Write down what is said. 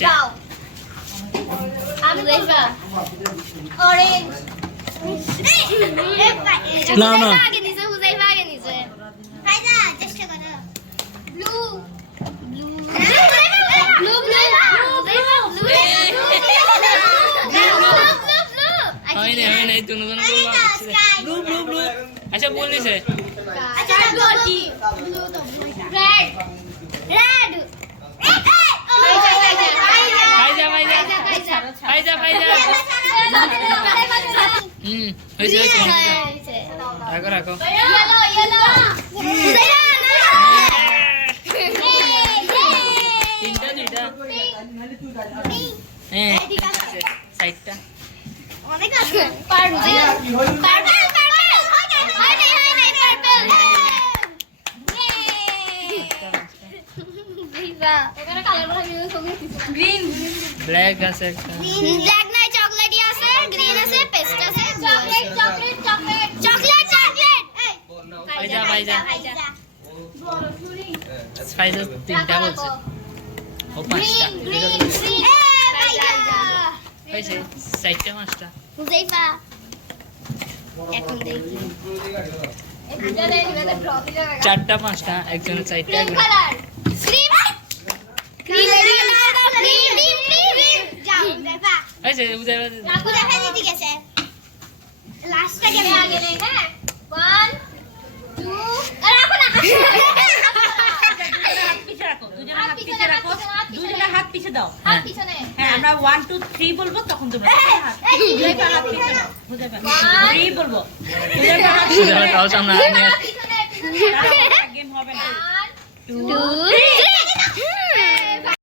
যাও আমি দেখবা অরেঞ্জ না না আগে নিচে হুজাইফা আগে নিচে ফাইদা চেষ্টা করো ব্লু ব্লু ব্লু ব্লু হয় না এই দুটো জন ব্লু ব্লু ব্লু আচ্ছা বলনি সে আচ্ছা ব্লু কি ব্লু তো রেড রেড ফাইজা হয়েছে রাখো রাখো ইয়েলো ইয়েলো তিনটা দুইটা হ্যাঁ সাইডটা অনেক আছে পারবো পারবো হয় নাই পারবো এখানে কালার বলা মিলে সব গ্রিন ব্ল্যাক আছে একটা ব্ল্যাক নাই চকলেটই আছে গ্রিন আছে পেস্ট আছে chocolate chocolate chocolate chocolate chocolate ফাইজা ফাইজা তিনটা বলছে ও পাঁচটা হয়েছে চারটা পাঁচটা হুজাইফা এখন দেখি চারটা পাঁচটা একজনের চারটা pink colour cream cream cream যাও হুজাইফা হয়েছে বুঝাই হুজাইফা জিতে গেছে লাস্টটা গেলে আগে নেই হ্যাঁ 1 2 রাখো না দুজনের হাত পিছে দাও হাত পিছনে হ্যাঁ আমরা 1 2 3 বলবো তখন তোমরা হুজাইফা হাত পিছে দাও হুজাইফা 3 বলবো হুজাইফা হাত বুঝাই তাও সামনে হাত পিছনে গেম হবে না 2